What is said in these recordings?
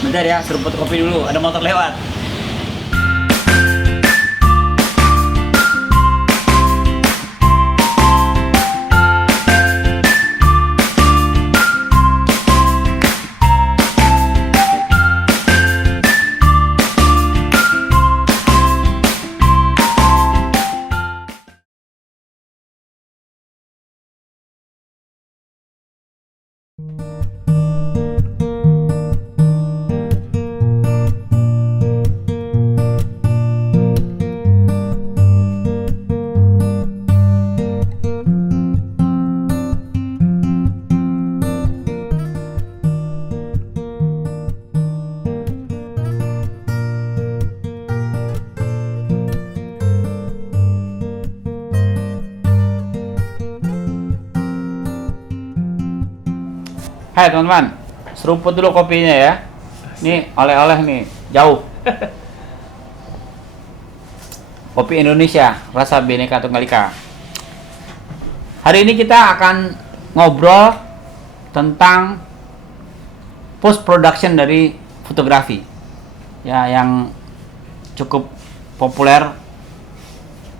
Bentar ya, seruput kopi dulu. Ada motor lewat. Hai teman-teman, seruput dulu kopinya ya. Nih oleh-oleh nih, jauh. Kopi Indonesia, rasa Bhinneka Tunggal Ika. Hari ini kita akan ngobrol tentang post production dari fotografi, ya, yang cukup populer,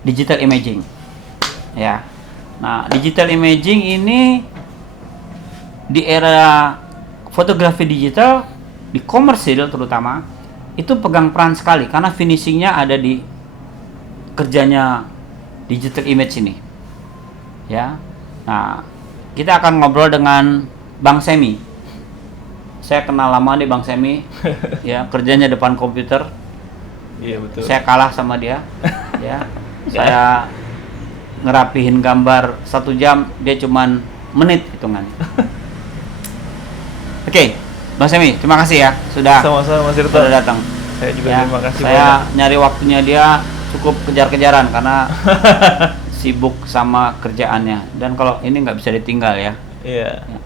digital imaging. Ya, nah digital imaging ini di era fotografi digital, di komersil terutama, itu pegang peran sekali karena finishingnya ada di kerjanya digital image ini. Ya, nah kita akan ngobrol dengan Bang Semi. Saya kenal lama nih Bang Semi, ya, kerjanya depan komputer. Iya betul. Saya kalah sama dia, ya. Saya ngerapihin gambar 1 jam, dia cuman menit hitungan. Oke, Bang Semi, terima kasih ya sudah Sama-sama Mas Tirto. sudah datang. Saya juga Ya, terima kasih saya banyak. nyari waktunya dia cukup kejar-kejaran karena sibuk sama kerjaannya, dan kalau ini nggak bisa ditinggal ya. Iya. Ya.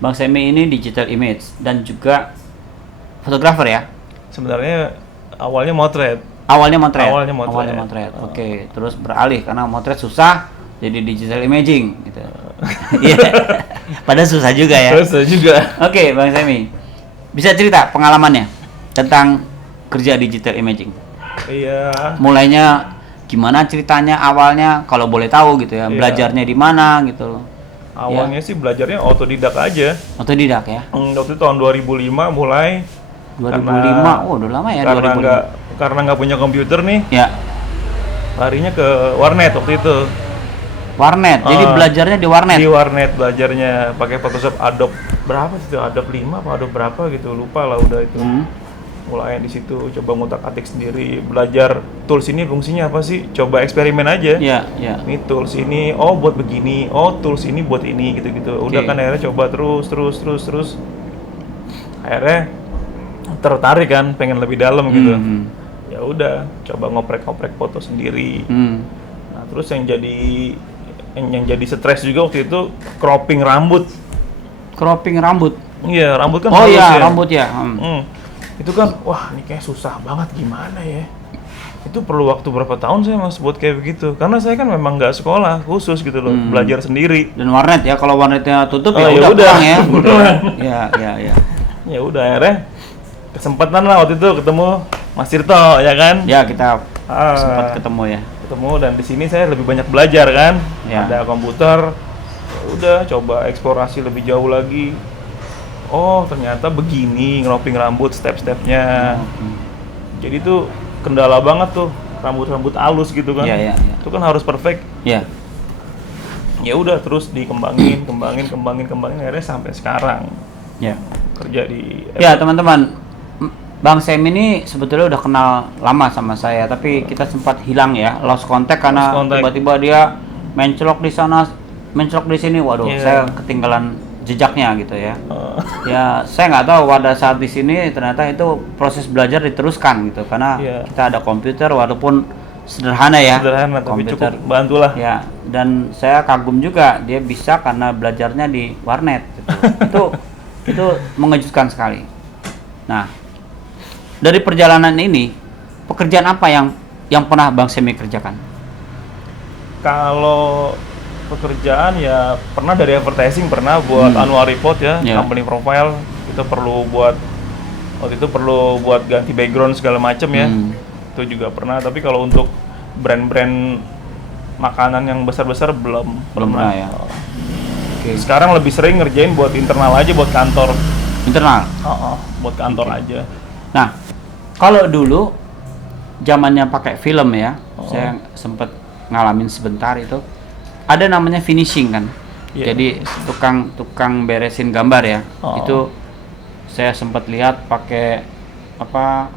Bang Semi ini digital image dan juga fotografer ya. Sebenarnya awalnya motret. Awalnya motret. Awalnya motret. Oke, terus beralih karena motret susah jadi digital imaging gitu. Iya. Padahal susah juga ya. Terus juga. Oke, Bang Semi, bisa cerita pengalamannya tentang kerja digital imaging? Iya. Mulainya gimana ceritanya awalnya, kalau boleh tahu gitu ya, Iya. belajarnya di mana gitu? Awalnya sih belajarnya otodidak aja. Otodidak ya? Waktu itu tahun 2005 mulai. 2005, oh udah lama ya, 2005. Karena nggak punya komputer nih, Ya, larinya ke warnet waktu itu. warnet, jadi belajarnya di warnet? Di warnet belajarnya pakai Photoshop Adobe berapa sih itu? Adobe 5 apa Adobe berapa gitu, lupa lah udah itu. Mulai di situ coba ngutak-atik sendiri, belajar tools ini fungsinya apa sih, coba eksperimen aja. Ya, ya. Ini tools ini, oh buat begini, oh tools ini buat ini gitu-gitu. Udah Oke. kan akhirnya coba terus. Akhirnya tertarik kan, pengen lebih dalam gitu. Ya udah, coba ngoprek-ngoprek foto sendiri. Nah, terus yang jadi stres juga waktu itu cropping rambut. Cropping rambut? Iya, rambut kan Oh halus iya, ya. rambut ya. Itu kan, wah ini kayak susah banget, gimana ya? Itu perlu waktu berapa tahun saya Mas buat kayak begitu? Karena saya kan memang nggak sekolah khusus gitu loh, belajar sendiri. Dan warnet ya, kalau warnetnya tutup Oh, ya ya udah udah. pulang ya. Pulang. Ya. Ya udah akhirnya kesempatan lah waktu itu ketemu Mas Tirto ya kan? Ya, kita Ah. sempat ketemu ya. Ketemu dan di sini saya lebih banyak belajar kan, Ya. ada komputer, ya udah coba eksplorasi lebih jauh lagi. Oh ternyata begini ngeroping rambut step-stepnya. Jadi tuh kendala banget tuh rambut halus gitu kan. Iya. Itu kan harus perfect. Ya. Ya udah terus dikembangin, akhirnya sampai sekarang Ya. kerja di. Ya, teman-teman, Bang Sem ini sebetulnya udah kenal lama sama saya, tapi kita sempat hilang ya, lost contact karena Lost contact. tiba-tiba dia mencelok di sana, mencelok di sini. Waduh, Iya. saya ketinggalan jejaknya gitu ya. Eh, Ya, saya nggak tahu pada saat di sini ternyata itu proses belajar diteruskan gitu, karena Iya. kita ada komputer walaupun sederhana ya. sederhana tapi komputer. cukup bantu lah. Ya, dan saya kagum juga dia bisa karena belajarnya di warnet gitu. itu mengejutkan sekali. Nah, dari perjalanan ini, pekerjaan apa yang pernah Bang Semi kerjakan? Kalau pekerjaan ya pernah dari advertising, pernah buat annual report ya, Yeah. company profile, itu perlu buat Waktu itu perlu buat ganti background segala macem ya. Hmm. Itu juga pernah, tapi kalau untuk brand-brand makanan yang besar-besar belum pernah ya. Oke. Sekarang lebih sering ngerjain buat internal aja, buat kantor. Internal. Buat kantor Oke. aja. Nah, kalau dulu zamannya pakai film ya, saya sempat ngalamin sebentar itu. Ada namanya finishing kan. Iya. Jadi tukang beresin gambar ya. Oh. Itu saya sempat lihat pakai apa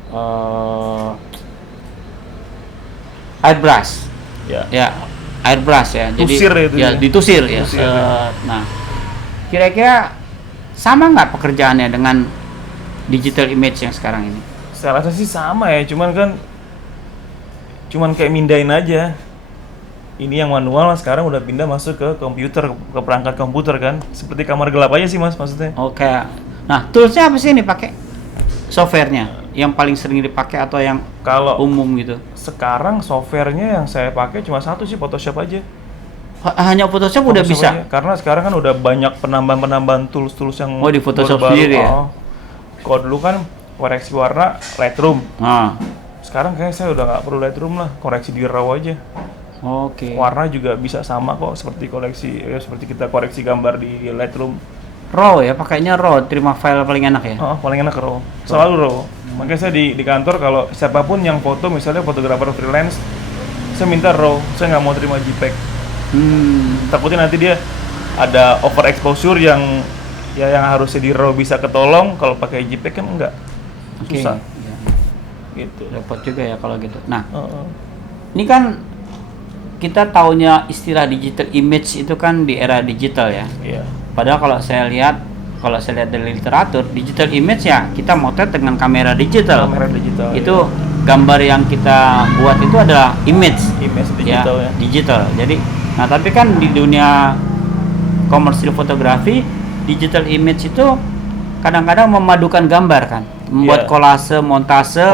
airbrush. Ya. Ya, airbrush ya. Jadi Tusir itu ya ya? ditusir ya. Tusir, ya. Nah, kira-kira sama nggak pekerjaannya dengan digital image yang sekarang ini? Saya rasa sih sama ya, cuman kayak mindahin aja. Ini yang manual sekarang udah pindah masuk ke komputer, ke perangkat komputer kan. Seperti kamar gelap aja sih Mas maksudnya. Oke. Nah, toolsnya apa sih yang dipakai? Softwarenya yang paling sering dipakai atau yang Kalau umum gitu? sekarang softwarenya yang saya pakai cuma satu sih, Photoshop aja. Hanya Photoshop udah Photoshop bisa? aja. Karena sekarang kan udah banyak penambahan tools yang Oh, di Photoshop baru-baru. sendiri ya? Kalau dulu kan koreksi warna Lightroom. Nah, Sekarang kayaknya saya udah nggak perlu Lightroom lah, koreksi di RAW aja. oke. Warna juga bisa sama kok, seperti kita koreksi gambar di Lightroom. RAW ya, pakainya RAW, terima file paling enak ya? Paling enak RAW, selalu RAW. Makanya saya di kantor kalau siapapun yang foto, misalnya fotografer freelance, saya minta RAW, saya nggak mau terima JPEG. Takutnya nanti dia ada overexposure yang harusnya di RAW bisa ketolong, kalau pakai JPEG kan enggak. Oke. Susah. Ya. Gitu. Repot juga ya kalau gitu. Nah, Heeh. ini kan kita taunya istilah digital image itu kan di era digital ya. Iya. Padahal kalau saya lihat dari literatur, digital image ya kita motret dengan kamera digital. Kamera digital. Itu gambar yang kita buat itu adalah image digital ya. digital. Jadi, nah tapi kan di dunia komersil fotografi, digital image itu kadang-kadang memadukan gambar kan, membuat Iya. kolase, montase,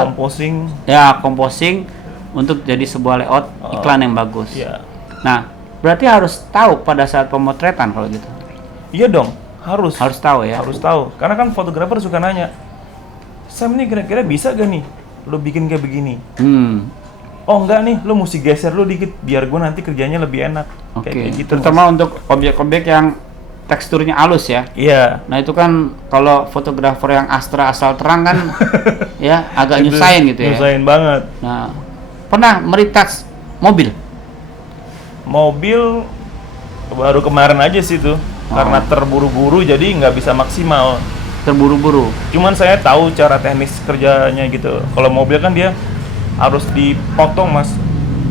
composing untuk jadi sebuah layout iklan yang bagus. Iya. Nah, berarti harus tahu pada saat pemotretan kalau gitu. Iya dong, harus Tahu ya. Harus tahu. Karena kan fotografer suka nanya, "Sam ini kira-kira bisa gak nih lo bikin kayak begini?" Oh enggak nih, lo mesti geser lo dikit biar gue nanti kerjanya lebih enak. Oke. Kayak gitu. Terutama untuk objek-objek yang teksturnya halus ya. Iya. Nah itu kan kalau fotografer yang asal terang kan ya agak Itu nyusahin gitu ya. Nyusahin banget. Nah, pernah meretouch mobil? Mobil baru kemarin aja sih tuh. Karena terburu-buru jadi nggak bisa maksimal. Terburu-buru. Cuman saya tahu cara teknis kerjanya gitu. Kalau mobil kan dia harus dipotong Mas,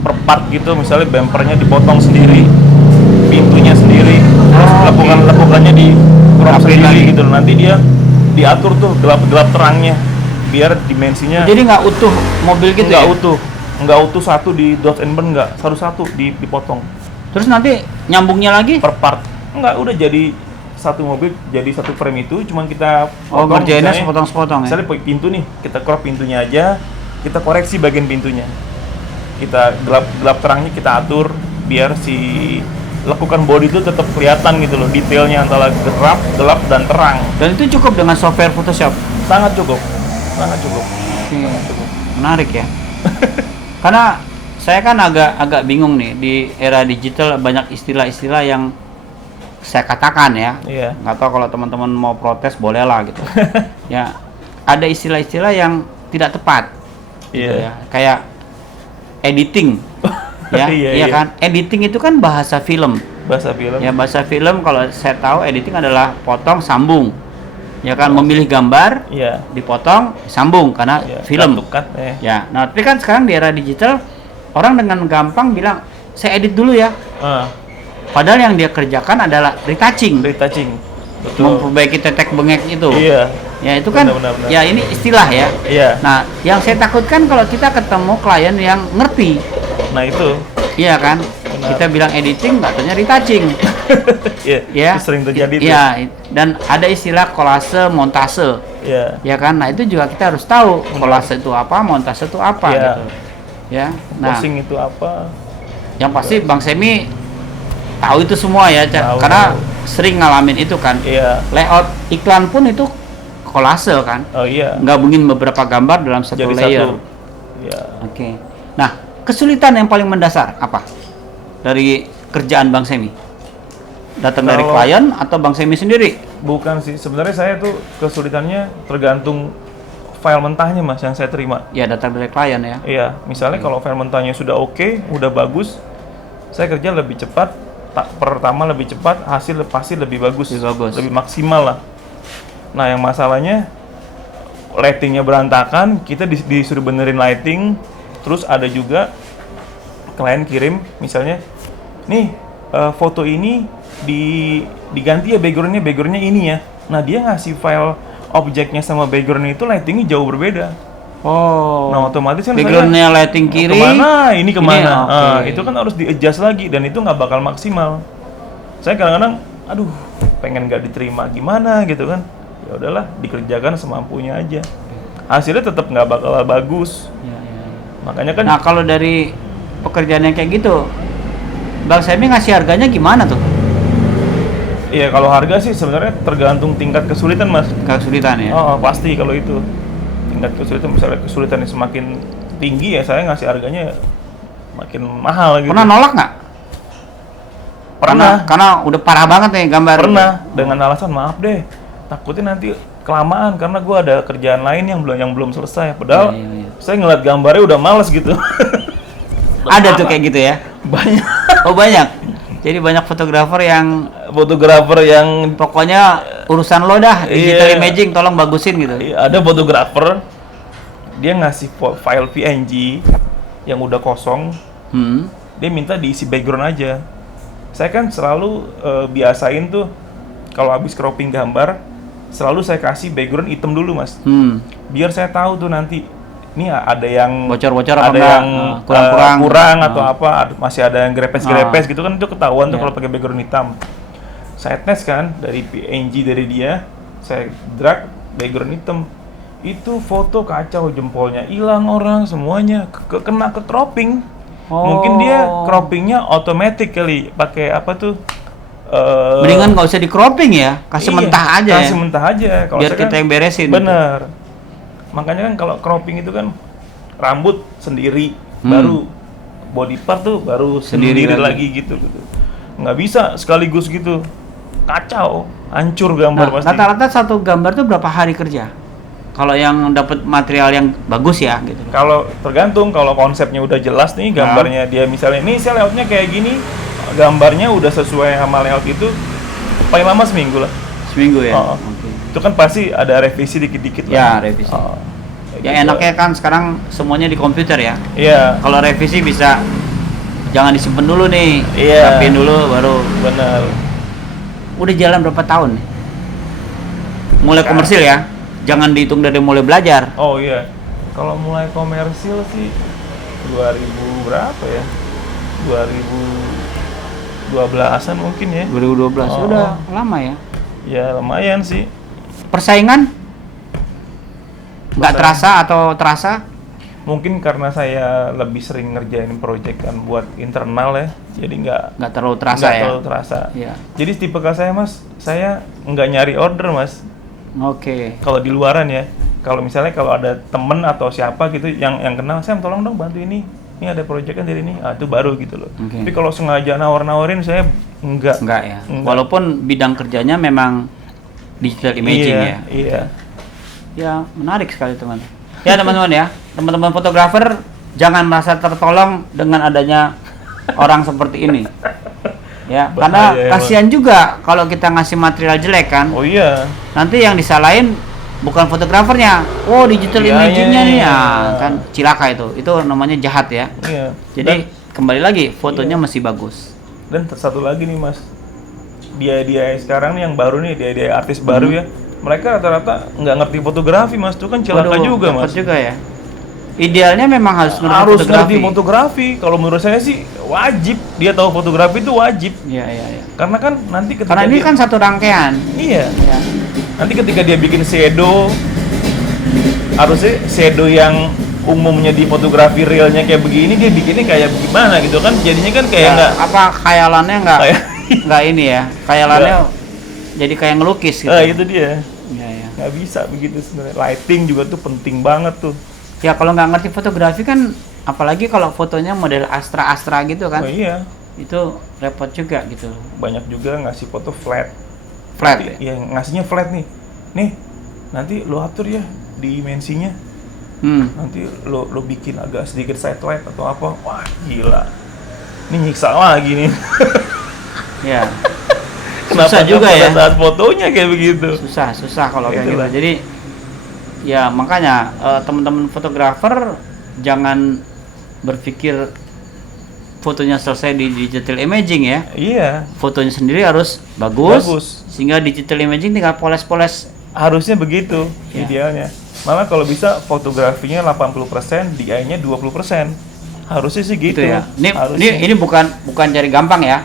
per part gitu. Misalnya bumpernya dipotong sendiri, pintunya sendiri, terus lepukannya di crop sendiri gitu. Nanti dia diatur tuh gelap terangnya biar dimensinya. Jadi nggak utuh mobil gitu nggak ya? nggak utuh satu di dot and burn, nggak satu-satu dipotong Terus nanti nyambungnya lagi? per part. Nggak, udah jadi satu mobil, jadi satu frame itu cuman kita potong. Ngerjainnya sepotong-sepotong ya? Misalnya pintu nih, kita crop pintunya aja, kita koreksi bagian pintunya, kita gelap terangnya kita atur biar si lekukan body itu tetap kelihatan gitu loh, detailnya antara gelap dan terang. Dan itu cukup dengan software Photoshop? Sangat cukup. Menarik ya. Karena saya kan agak bingung nih, di era digital banyak istilah-istilah yang saya katakan ya. Iya. Nggak tahu kalau teman-teman mau protes boleh lah gitu. Ya, ada istilah-istilah yang tidak tepat. Gitu Iya. ya. Kayak editing. Ya, iya kan? Editing itu kan bahasa film. Bahasa film. Ya, bahasa film kalau saya tahu editing adalah potong sambung. Ya kan, memilih gambar, Iya. dipotong, sambung karena Iya, film. cut, Ya, nah tapi kan sekarang di era digital orang dengan gampang bilang saya edit dulu ya. Padahal yang dia kerjakan adalah retouching, Retouching. Betul. memperbaiki tetek bengek itu. Iya. Ya itu kan, Benar. ya ini istilah ya. Iya. Nah, yang saya takutkan kalau kita ketemu klien yang ngerti, Nah itu. iya kan? Benar. Kita bilang editing, katanya retouching. Iya. Ya. Itu sering terjadi tuh. Iya, dan ada istilah kolase, montase. Iya. Ya kan? Nah, itu juga kita harus tahu kolase itu apa, montase itu apa Iya. gitu. Ya. Nah, Posing itu apa? yang pasti Bang Semi tahu itu semua ya, Tahu. karena sering ngalamin itu kan. Iya. Layout iklan pun itu kolase kan, Oh iya. gabungin beberapa gambar dalam satu Jadi layer. satu. Ya. Oke. Nah, kesulitan yang paling mendasar apa dari kerjaan Bang Semi? Datang dari Kalau- klien atau Bang Semi sendiri? Bukan sih, sebenarnya saya tuh kesulitannya tergantung file mentahnya mas yang saya terima. Ya, datang dari klien ya. Iya, misalnya kalau file mentahnya sudah oke, udah bagus, saya kerja lebih cepat. Pertama lebih cepat, hasil pasti lebih bagus, Lebih bagus. lebih maksimal lah. Nah, yang masalahnya lightingnya berantakan, kita disuruh benerin lighting, terus ada juga klien kirim, misalnya, nih foto ini diganti ya backgroundnya ini ya. Nah, dia ngasih file objeknya sama backgroundnya itu lightingnya jauh berbeda. Oh. Nah, otomatis kan backgroundnya lighting kiri. kemana, ini kemana? Ini, oke. Itu kan harus di-adjust lagi dan itu nggak bakal maksimal. Saya kadang-kadang, aduh, pengen nggak diterima gimana gitu kan? Ya udahlah, dikerjakan semampunya aja. Hasilnya tetap nggak bakal bagus. Ya, ya, ya. Makanya kan, Nah, kalau dari pekerjaan yang kayak gitu, Bang Semi ngasih harganya gimana tuh? iya kalau harga sih sebenarnya tergantung tingkat kesulitan mas. Kesulitan ya. Oh, pasti kalau itu tingkat kesulitan, misalnya kesulitannya semakin tinggi ya saya ngasih harganya makin mahal gitu. Pernah nolak nggak? Pernah. Karena udah parah banget nih gambar. Pernah dengan alasan maaf deh, takutnya nanti kelamaan karena gua ada kerjaan lain yang belum selesai. Padahal Iya, iya. saya ngeliat gambarnya udah males gitu. Ada tuh kayak gitu ya. Banyak Oh, banyak. Jadi banyak fotografer yang fotografer yang pokoknya urusan lo dah, digital Iya. imaging tolong bagusin gitu. ada fotografer dia ngasih file PNG yang udah kosong, Hmm. dia minta diisi background aja. Saya kan selalu biasain tuh kalau habis cropping gambar selalu saya kasih background hitam dulu mas, Hmm. biar saya tahu tuh nanti ini ada yang Bocor-bocor apa ada enggak? yang Kurang-kurang. kurang atau apa, masih ada yang grepes-grepes gitu kan, itu ketahuan tuh Iya. kalau pakai background hitam. Saya tes kan dari PNG dari dia, saya drag background hitam, itu foto kacau, jempolnya hilang orang semuanya, kena ke cropping. Mungkin dia Oh. croppingnya otomatis kali, pakai apa tuh? Mendingan nggak usah di cropping ya, kasih Iya, mentah aja kasih ya. mentah aja. Kalau Biar saya kita yang beresin. Bener. Makanya kan kalau cropping itu kan rambut sendiri, Hmm. baru body part tuh baru Sendiri sendiri, lagi. lagi gitu. Nggak bisa sekaligus gitu. Kacau, hancur gambar Nah, pasti. rata-rata satu gambar tuh berapa hari kerja? Kalau yang dapat material yang bagus ya gitu. Kalau tergantung, kalau konsepnya udah jelas nih, gambarnya dia misalnya ini saya layoutnya kayak gini, gambarnya udah sesuai sama layout itu, paling lama seminggu lah. Seminggu ya. Oh. Oke. Itu kan pasti ada revisi dikit-dikit Ya, lah. revisi. Oh. Ya Gitu. enaknya kan sekarang semuanya di komputer ya. Iya, Kalau revisi bisa jangan disimpan dulu nih, Iya. rapiin dulu baru. benar. Udah jalan berapa tahun nih? Mulai Sekarang. komersil ya. Jangan dihitung dari mulai belajar. Oh iya, kalau mulai komersil sih 2000 berapa ya? 2012-an mungkin ya. 2012 Oh. udah lama ya. Ya lumayan sih. Persaingan nggak Persaingan. terasa atau terasa? Mungkin karena saya lebih sering ngerjain project kan buat internal ya, jadi Nggak terlalu terasa nggak ya. terlalu terasa. Iya. Jadi tipe saya mas, saya nggak nyari order mas. Oke. Kalau di luaran ya, kalau misalnya kalau ada temen atau siapa gitu yang kenal, saya tolong dong bantu ini ada project kan dari ini, itu baru gitu loh. Oke. Tapi kalau sengaja nawar-nawarin saya enggak. Enggak ya. Enggak. Walaupun bidang kerjanya memang digital imaging Iya, ya. Iya. Ya, menarik sekali teman. Ya teman-teman ya, teman-teman fotografer jangan merasa tertolong dengan adanya orang seperti ini. Ya, karena Bahaya, kasihan juga kalau kita ngasih material jelek kan. Oh iya. Nanti yang disalahin bukan fotografernya. Oh, digital Iya, imagingnya iya, nih. iya. Ah, kan cilaka itu. Itu namanya jahat ya. Iya. Jadi kembali lagi fotonya Iya. masih bagus. Dan satu lagi nih mas, dia sekarang nih yang baru nih, dia artis baru ya. Mereka rata-rata nggak ngerti fotografi mas, itu kan celaka Waduh, juga dapat mas. juga ya. Idealnya memang harus ngerti Harus fotografi. ngerti fotografi. Kalau menurut saya sih wajib, dia tahu fotografi itu wajib. Iya, iya, iya. Karena kan nanti ketika Karena ini dia- kan satu rangkaian. iya. Ya. Nanti ketika dia bikin shadow, harusnya shadow yang umumnya di fotografi realnya kayak begini, dia bikinnya kayak gimana gitu kan? Jadinya kan kayak Ya, nggak apa khayalannya nggak Kayak- nggak ini ya. Khayalannya jadi kayak ngelukis gitu. itu dia. Ya, ya. nggak bisa begitu sebenarnya. Lighting juga tuh penting banget tuh. Ya kalau nggak ngerti fotografi kan, apalagi kalau fotonya model astra gitu kan, Oh iya, itu repot juga gitu. banyak juga ngasih foto flat. Flat Nanti, ya? ya ngasihnya flat nih. Nih, nanti lo atur ya dimensinya. Nanti lo bikin agak sedikit satellite atau apa. Wah, gila. Ini nyiksa lagi nih. Ya. Kenapa Susah juga pada ya. saat fotonya kayak begitu? Susah kalau kayak gitu. Itulah. Jadi ya makanya teman-teman fotografer jangan berpikir fotonya selesai di digital imaging ya. Iya, Fotonya sendiri harus bagus. Bagus. Sehingga digital imaging tinggal poles-poles. harusnya begitu Ya. idealnya. Malah kalau bisa fotografinya 80%, DI-nya 20%. Harusnya sih gitu. Gitu ya. Harusnya. Ini bukan cari gampang ya.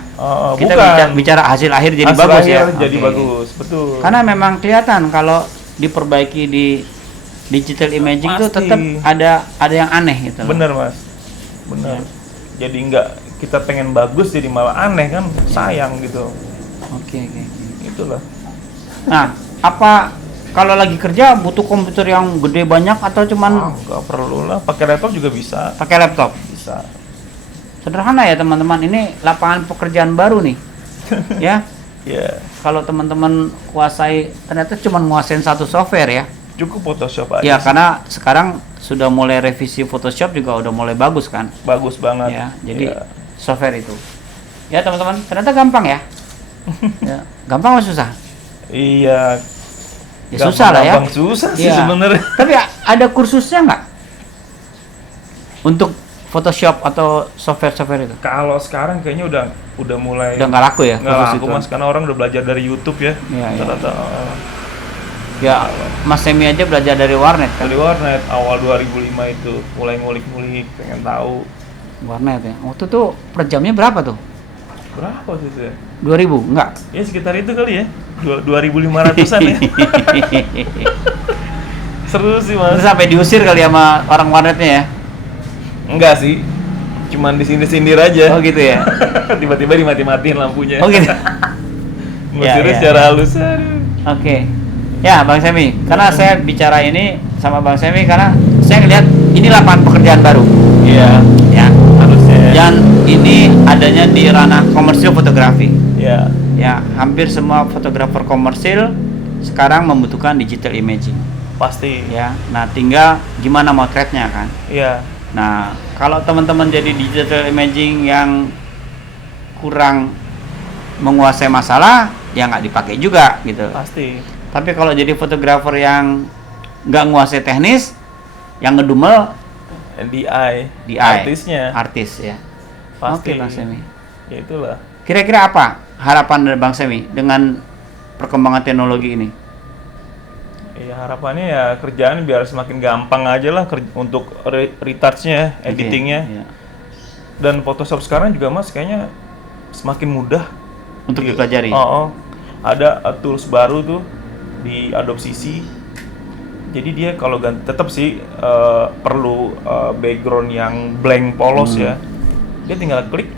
Kita bukan. bicara hasil akhir jadi Hasil bagus ya. akhir jadi Oke. bagus, betul. Karena memang kelihatan kalau diperbaiki di digital imaging itu Pasti. tetap ada yang aneh gitu loh. Bener mas, bener. Ya. Jadi nggak kita pengen bagus jadi malah aneh kan, sayang gitu. Oke. Itulah. Nah, apa kalau lagi kerja butuh komputer yang gede banyak atau cuman Nggak perlu lah, pakai laptop juga bisa. pakai laptop? Bisa. Sederhana ya teman-teman, ini lapangan pekerjaan baru nih. Ya, Ya, kalau teman-teman kuasai, ternyata cuma nguasain satu software ya. cukup Photoshop aja. Ya, sih. karena sekarang sudah mulai revisi Photoshop juga udah mulai bagus kan. Bagus banget. Ya, jadi Ya. software itu. Ya teman-teman, ternyata gampang ya. Ya, gampang atau susah? Iya. Ya susah lah ya. Gampang susah sih Iya. sebenarnya. Tapi ada kursusnya nggak? Untuk Photoshop atau software-software itu? Kalau sekarang kayaknya udah mulai Udah nggak laku ya? nggak kursus laku itu? mas, karena orang udah belajar dari YouTube ya. Iya, iya. Rata-rata Ya, Mas Semi aja belajar dari warnet kan? dari warnet awal 2005 itu mulai ngulik-ngulik, pengen tahu Warnet ya. Waktu itu per jamnya berapa tuh? berapa sih itu ya? 2000? Enggak. Ya sekitar itu kali ya, 2.500-an ya. Seru sih mas. Terus sampai diusir kali sama orang warnetnya ya? Enggak sih, cuman disindir-sindir aja. Oh gitu ya? Tiba-tiba dimati-matiin lampunya. Oh gitu? Ngusirnya Ya, ya. secara halus. Aduh. Oke. Ya Bang Semi, karena saya bicara ini sama Bang Semi karena saya ngelihat ini lapangan pekerjaan baru. Iya, Ya. harusnya. Dan ini adanya di ranah komersil fotografi. Ya, Ya, hampir semua fotografer komersil sekarang membutuhkan digital imaging. pasti. Ya. Nah, tinggal gimana motretnya kan. Iya, Nah, kalau teman-teman jadi digital imaging yang kurang menguasai masalah, ya nggak dipakai juga gitu. pasti. Tapi kalau jadi fotografer yang nggak nguasai teknis, yang ngedumel DI, DI, artisnya. artis ya. Pasti. Oke Bang Semi. Ya itulah. Kira-kira apa harapan dari Bang Semi dengan perkembangan teknologi ini? Ya harapannya ya kerjaan biar semakin gampang aja lah untuk retouch-nya, editingnya. Iya. Dan Photoshop sekarang juga mas kayaknya semakin mudah Untuk dipelajari. Oh, ada tools baru tuh di Adobe CC. Jadi dia kalau tetap sih perlu background yang blank polos ya. Dia tinggal klik,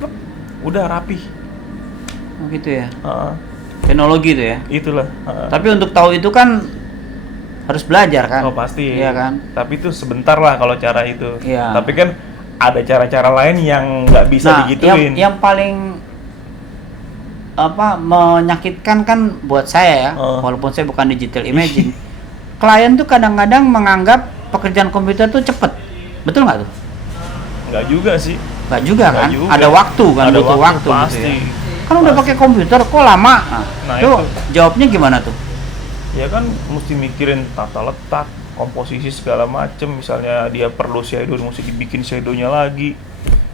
udah rapih. Oh gitu ya. Heeh, Teknologi itu ya. itulah. Tapi untuk tahu itu kan harus belajar kan? Oh pasti. Iya kan? Tapi itu sebentar lah kalau cara itu. Iya. Tapi kan ada cara-cara lain yang nggak bisa Nah, digituin. yang paling menyakitkan kan buat saya ya, walaupun saya bukan digital imaging. Klien tuh kadang-kadang menganggap pekerjaan komputer tuh cepet. Betul nggak tuh? Nggak juga sih. Nggak juga Nggak kan? juga. Ada waktu kan, Ada butuh waktu gitu pasti. ya. Kan udah pakai komputer kok lama? Nah, Tuh itu. jawabnya gimana tuh? Ya kan mesti mikirin tata letak, komposisi segala macem. Misalnya dia perlu shadow, mesti dibikin shadownya lagi.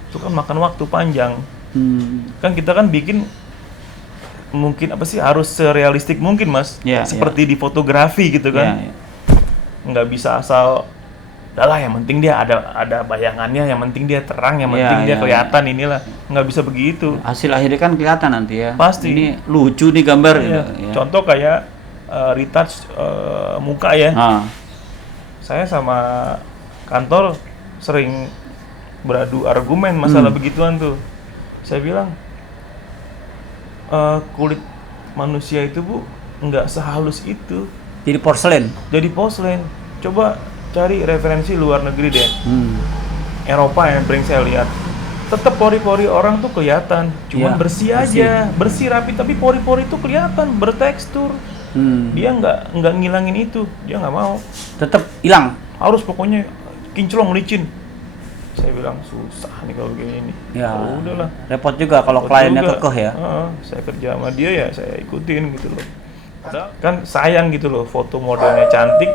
Itu kan makan waktu panjang. Kan kita kan bikin mungkin apa sih harus serealistik mungkin mas. Ya, seperti di fotografi gitu kan. Ya. Nggak bisa asal udahlah yang penting dia ada bayangannya, yang penting dia terang, yang Ya, penting dia ya, kelihatan inilah. Nggak bisa begitu. Hasil akhirnya kan kelihatan nanti ya. Pasti. Ini lucu nih gambar Iya. gitu. Ya. Contoh kayak retouch muka ya. Ah, Saya sama kantor sering beradu argumen masalah begituan tuh. Saya bilang kulit manusia itu bu nggak sehalus itu. Jadi porselen. Jadi porselen. Coba cari referensi luar negeri deh. Eropa yang paling saya lihat. Tetap pori-pori orang tuh kelihatan, cuman Iya, bersih aja, bersih rapi, tapi pori-pori tuh kelihatan, bertekstur. Dia nggak ngilangin itu, dia nggak mau. Tetap hilang. Harus pokoknya kinclong licin. Saya bilang susah nih kalau begini ini. Ya. Udahlah. Repot juga kalau Repot kliennya juga. kekeh ya. Saya kerja sama dia ya saya ikutin gitu loh. Kan sayang gitu loh, foto modelnya cantik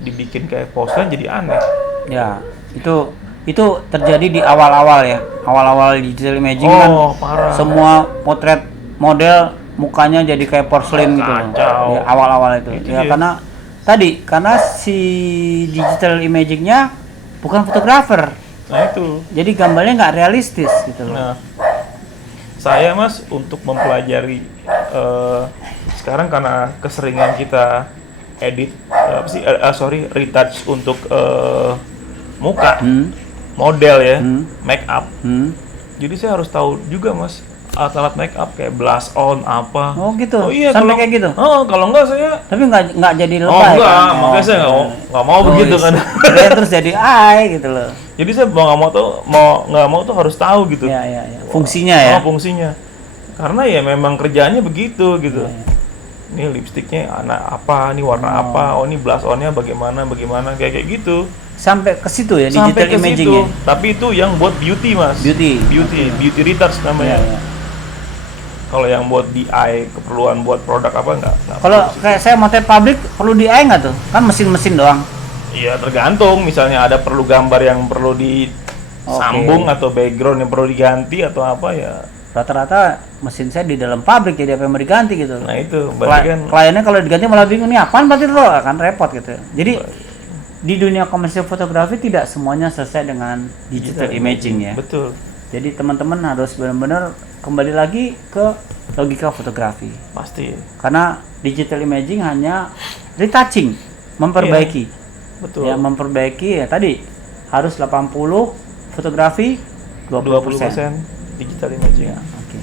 dibikin kayak porselen jadi aneh. Ya, itu terjadi di awal-awal ya. Awal-awal digital imaging kan Parah. semua potret model mukanya jadi kayak porselen gitu loh. Kacau. Ya, awal-awal itu. Itu Ya dia. karena si digital imagingnya bukan fotografer. Nah itu. Jadi gambarnya nggak realistis gitu loh. Nah, saya Mas untuk mempelajari sekarang karena keseringan kita edit retouch untuk muka, model ya, make up. Jadi saya harus tahu juga Mas alat-alat make up kayak blush on apa. Oh gitu. Oh iya, Sampai kalau kayak gitu. kalau enggak saya Tapi nggak jadi oh lebay enggak, kan. makanya saya nggak mau begitu kan. Kirain terus jadi gitu loh. Jadi saya nggak mau tuh harus tahu gitu. Ya. Fungsinya ya. Fungsinya. Karena ya memang kerjaannya begitu gitu. Ya. Ini lipstiknya apa, ini warna apa, ini blush onnya bagaimana, kayak gitu. Sampai ke situ ya Sampai digital ke imaging situ. ya. Tapi itu yang buat beauty Mas. Beauty retouch namanya. Ya. Kalau yang buat DI keperluan buat produk apa enggak Kalau perlu. kayak saya motif pabrik perlu di nggak tuh? Kan mesin-mesin doang. Iya tergantung, misalnya ada perlu gambar yang perlu disambung atau background yang perlu diganti atau apa ya. Rata-rata mesin saya di dalam pabrik jadi apa yang mau diganti gitu. Nah itu berarti kan Kliennya kalau diganti malah bingung nih apaan berarti lo akan repot gitu. Jadi di dunia komersial fotografi tidak semuanya selesai dengan digital imaging ya. Betul. Jadi teman-teman harus benar-benar kembali lagi ke logika fotografi. Pasti. Karena digital imaging hanya retouching, memperbaiki. Betul. Ya, memperbaiki ya tadi harus 80 fotografi, 20%. Digital imaging. Ya, oke.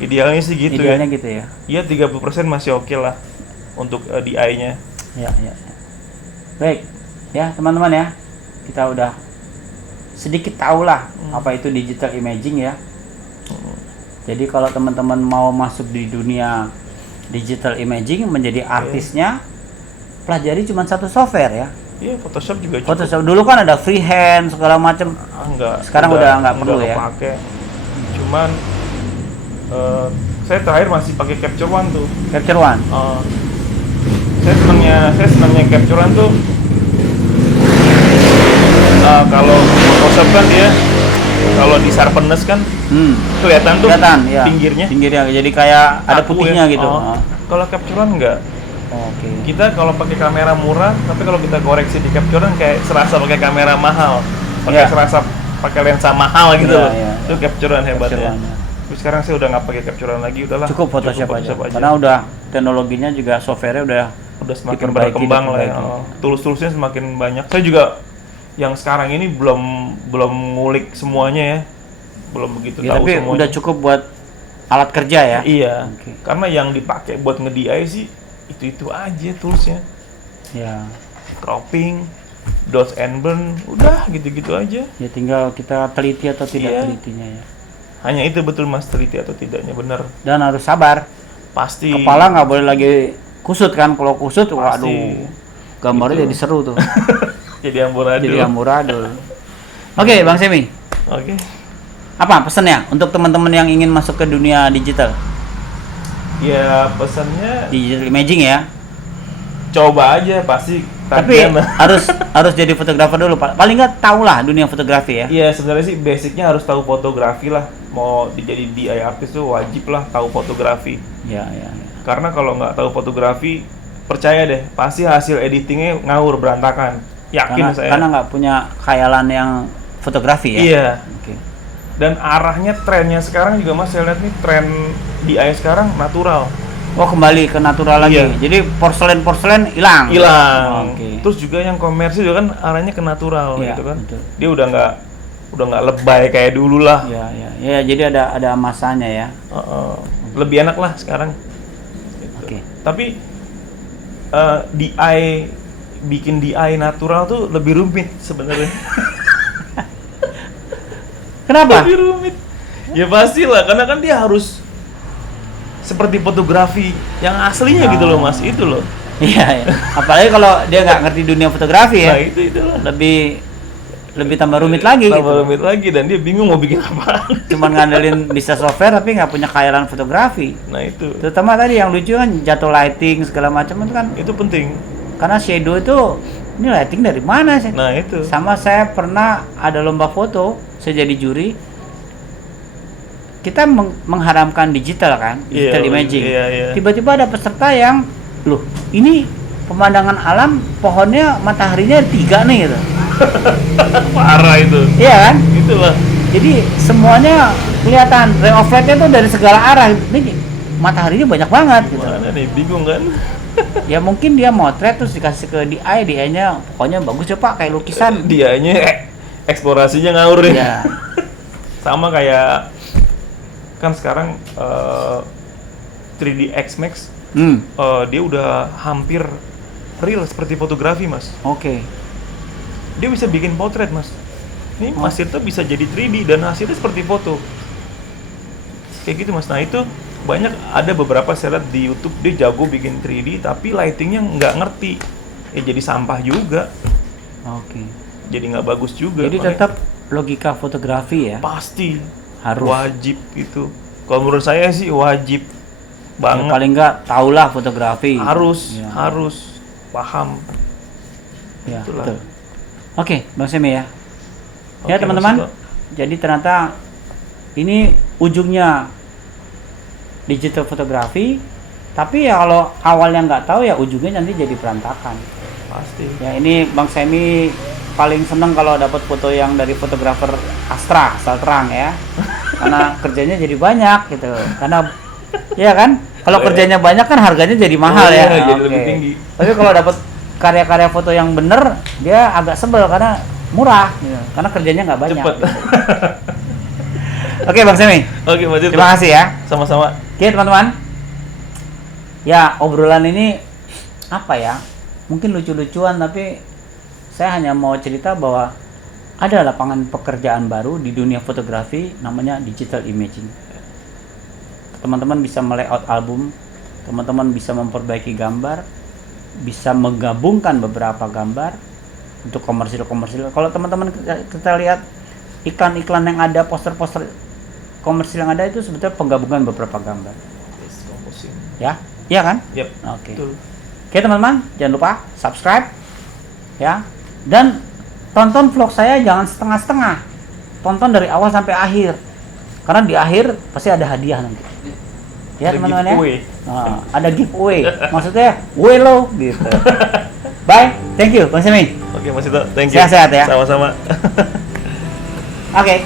Idealnya sih gitu Idealnya ya. gitu ya. Iya 30% masih oke lah untuk DI-nya. Ya. Baik. Ya, teman-teman ya. Kita udah sedikit tahu lah apa itu digital imaging ya. Jadi kalau teman-teman mau masuk di dunia digital imaging menjadi artisnya, pelajari cuma satu software ya. Iya, Photoshop juga cukup. Photoshop dulu kan ada freehand segala macam. Enggak. Sekarang udah nggak perlu ya. Kepake. Cuman saya terakhir masih pakai Capture One tuh. Capture One. Saya senangnya Capture One tuh kalau Photoshop kan dia kalau di sharpness kan kelihatan tuh ya. pinggirnya Jadi kayak ada kaku putihnya ya. gitu. Kalau Capture One enggak. Oke. Kita kalau pakai kamera murah, tapi kalau kita koreksi di Capture One kayak serasa pakai kamera mahal. Serasa pakai lensa mahal gitu loh. Itu Capture One hebatnya. Tapi sekarang saya udah nggak pakai Capture One lagi, udahlah. Cukup Photoshop aja. Karena udah teknologinya juga software-nya udah semakin berkembang lah ya. Tools-toolsnya semakin banyak. Saya juga yang sekarang ini belum ngulik semuanya ya. Belum begitu tahu tapi semuanya. udah cukup buat alat kerja ya. Iya. Karena yang dipakai buat nge-DI sih itu aja toolsnya. Ya. Cropping, dodge and burn, udah gitu-gitu aja. Ya tinggal kita teliti atau tidak telitinya ya. Hanya itu betul Mas, teliti atau tidaknya benar. Dan harus sabar. Pasti. Kepala nggak boleh lagi kusut kan. Kalau kusut, waduh, gambarnya jadi seru tuh. Jadi amburadul. Oke, Bang Semi. Oke. Apa pesannya untuk teman-teman yang ingin masuk ke dunia digital? Ya pesannya Digital imaging ya. Coba aja pasti. Tapi harus jadi fotografer dulu, Pak. Paling nggak tahu lah dunia fotografi ya. Iya sebenarnya sih basicnya harus tahu fotografi lah. Mau jadi DI artis tuh wajib lah tahu fotografi. Ya. Karena kalau nggak tahu fotografi, percaya deh pasti hasil editingnya ngawur berantakan. Yakin saya. Karena nggak punya khayalan yang fotografi ya. Iya. Oke. Dan arahnya trennya sekarang juga Mas saya lihat nih tren DI sekarang natural. Oh kembali ke natural lagi. Iya. Jadi porselen hilang. Oke. Terus juga yang komersil juga kan arahnya ke natural Iya, gitu kan. betul. Dia udah nggak lebay kayak dulu lah. Ya, jadi ada masanya ya. Lebih enak lah sekarang. Gitu. Oke. Tapi bikin DI natural tuh lebih rumit sebenarnya. Kenapa? Lebih rumit. Ya pastilah, karena kan dia harus seperti fotografi yang aslinya gitu loh Mas, itu loh. Iya, apalagi kalau dia nggak ngerti dunia fotografi ya. Nah itulah. Lebih tambah rumit lagi tambah gitu. rumit lagi, dan dia bingung mau bikin apa. Cuman ngandelin bisa software tapi nggak punya kehayatan fotografi. Nah itu Terutama tadi yang lucu kan jatuh lighting segala macam itu kan. itu penting. Karena shadow itu ini lighting dari mana sih? Nah itu Sama saya pernah ada lomba foto, saya jadi juri. Kita mengharamkan digital kan, digital Iya, imaging. iya. Tiba-tiba ada peserta yang, loh ini pemandangan alam, pohonnya, mataharinya 3 nih gitu. parah itu. Iya kan? Itulah. Jadi semuanya kelihatan, ray of light-nya tuh dari segala arah. Ini mataharinya banyak banget gitu. Mana nih, bingung kan? Ya mungkin dia motret terus dikasih ke DI-nya pokoknya bagus ya Pak, kayak lukisan. Dianya eksplorasinya ngawur ya. Ya. Sama kayak kan sekarang 3D X Max dia udah hampir real seperti fotografi Mas. Oke. Dia bisa bikin potret Mas. Ini Mas Tirta bisa jadi 3D dan hasilnya seperti foto. Kayak gitu Mas. Nah itu banyak, ada beberapa saya lihat di YouTube dia jago bikin 3D tapi lightingnya nggak ngerti. Ya jadi sampah juga. Oke. Jadi nggak bagus juga. Jadi Makanya tetap logika fotografi ya. pasti Harus. wajib gitu. Kalau menurut saya sih wajib Ya, banget. paling enggak tahulah fotografi. Harus Ya. harus paham. Ya, Itulah. betul. Oke, Bang Semi ya. Ya Oke, teman-teman, Mas Ito. jadi ternyata ini ujungnya digital fotografi, tapi ya kalau awalnya nggak tahu ya ujungnya nanti jadi berantakan. Pasti. Ya ini Bang Semi paling seneng kalau dapat foto yang dari fotografer Astra, asal terang ya. Karena kerjanya jadi banyak gitu. Karena ya kan, kalau kerjanya banyak kan harganya jadi mahal Oh, ya. iya, jadi Oke. lebih tinggi. Tapi kalau dapat karya-karya foto yang bener, dia agak sebel karena murah, gitu. Karena kerjanya nggak banyak. Cepet. Gitu. Oke Bang Semi, Oke, Mas Tirta. terima kasih ya. Sama-sama. Oke teman-teman, ya obrolan ini apa ya? Mungkin lucu-lucuan tapi saya hanya mau cerita bahwa ada lapangan pekerjaan baru di dunia fotografi namanya digital imaging. Teman-teman bisa melayout album, teman-teman bisa memperbaiki gambar, bisa menggabungkan beberapa gambar untuk komersil-komersil. Kalau teman-teman kita lihat iklan-iklan yang ada, poster-poster komersil yang ada itu sebetulnya penggabungan beberapa gambar. Ya, iya kan? Yep. Oke. Betul. Oke teman-teman, jangan lupa subscribe ya, dan tonton vlog saya jangan setengah-setengah, tonton dari awal sampai akhir, karena di akhir pasti ada hadiah nanti ya Ada teman-teman ya. giveaway. Nah, ada giveaway, maksudnya lo gitu. Bye, thank you Bang Semi. Oke, Mas Tirta. Thank you. Sehat-sehat ya. Sama-sama. Oke.